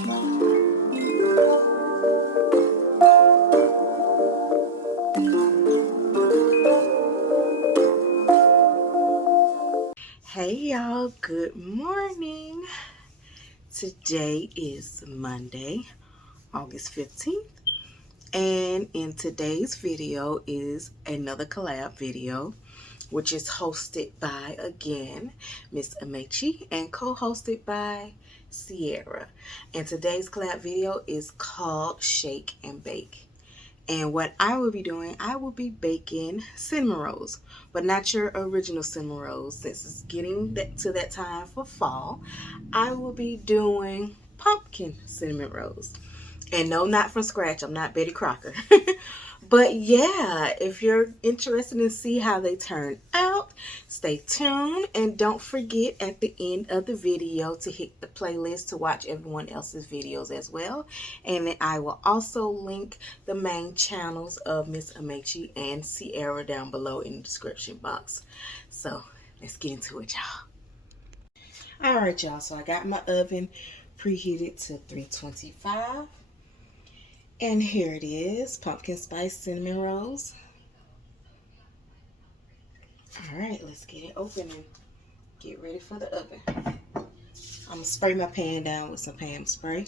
Hey y'all, good morning. Today is Monday, August 15th, and in today's video is another collab video, which is hosted by, again, Miss Amechi and co-hosted by Sierra. And today's collab video is called Shake and Bake. And what I will be doing, I will be baking cinnamon rolls, but not your original cinnamon rolls. Since it's getting to that time for fall, I will be doing pumpkin cinnamon rolls. And no, not from scratch. I'm not Betty Crocker. But yeah, if you're interested in see how they turn out, stay tuned. And don't forget at the end of the video to hit the playlist to watch everyone else's videos as well. And then I will also link the main channels of Miss Amechi and Sierra down below in the description box. So let's get into it, y'all. Alright, y'all. So I got my oven preheated to 325. And here it is, pumpkin spice cinnamon rolls. All right, let's get it open and get ready for the oven. I'm gonna spray my pan down with some pan spray.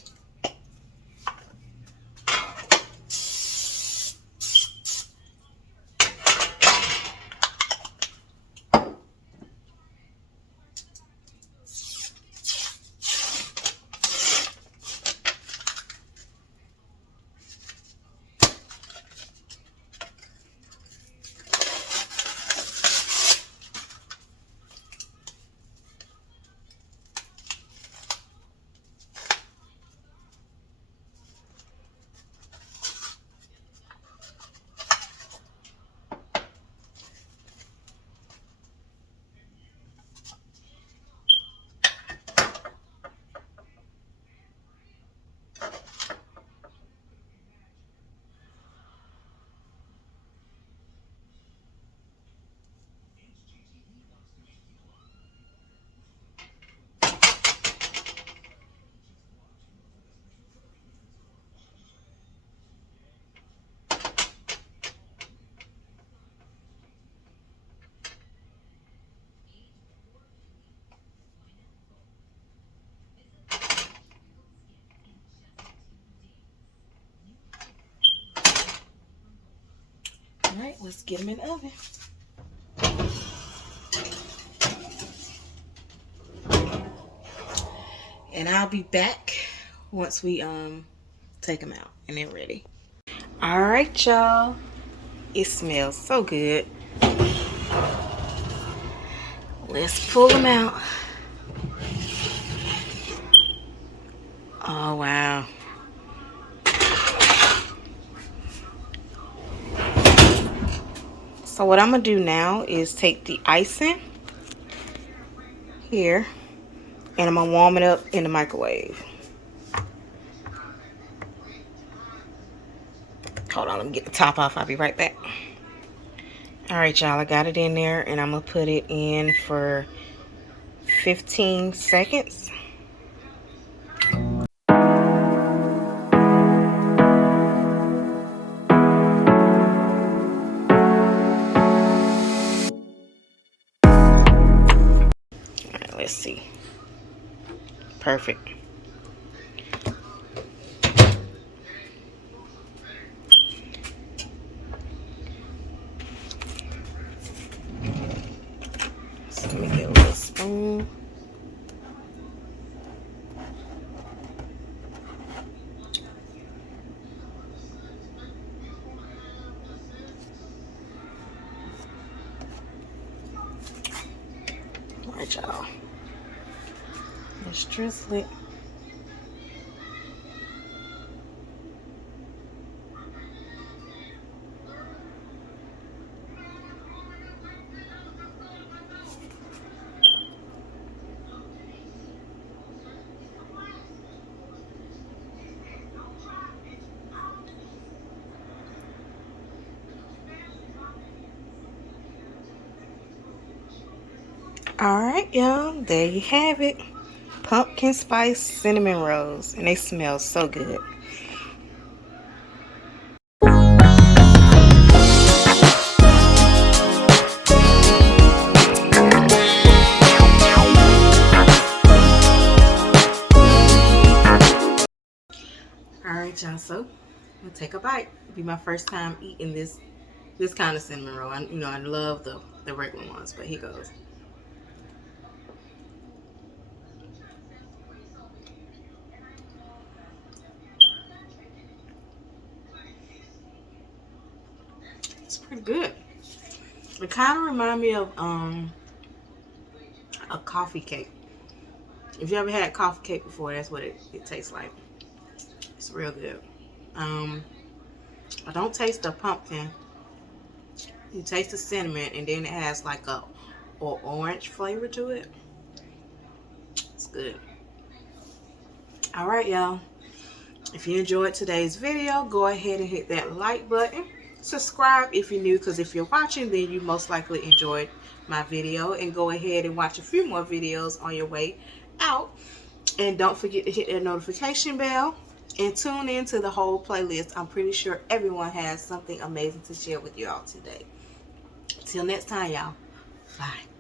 All right, let's get them in the oven. And I'll be back once we take them out and they're ready. All right, y'all. It smells so good. Let's pull them out. Oh, wow. So what I'm going to do now is take the icing here and I'm going to warm it up in the microwave. Hold on, let me get the top off. I'll be right back. All right, y'all, I got it in there and I'm going to put it in for 15 seconds. Let's see. Perfect. So let me get a little spoon. All right, y'all. Let's drizzle it. All right, y'all. There you have it. pumpkin spice cinnamon rolls, and they smell so good. Alright, y'all, so I'm gonna take a bite. It'll be my first time eating this kind of cinnamon roll. I love the regular ones, but here goes. It's pretty good. It kind of reminds me of a coffee cake. If you ever had coffee cake before, that's what it tastes like. It's real good. I don't taste the pumpkin. You taste the cinnamon, and then it has like a orange flavor to it. It's good. All right, y'all. If you enjoyed today's video, go ahead and hit that like button. Subscribe if you're new, because if you're watching, then you most likely enjoyed my video. And go ahead and watch a few more videos on your way out. And don't forget to hit that notification bell and tune in to the whole playlist. I'm pretty sure everyone has something amazing to share with you all today. Till next time, y'all. Bye.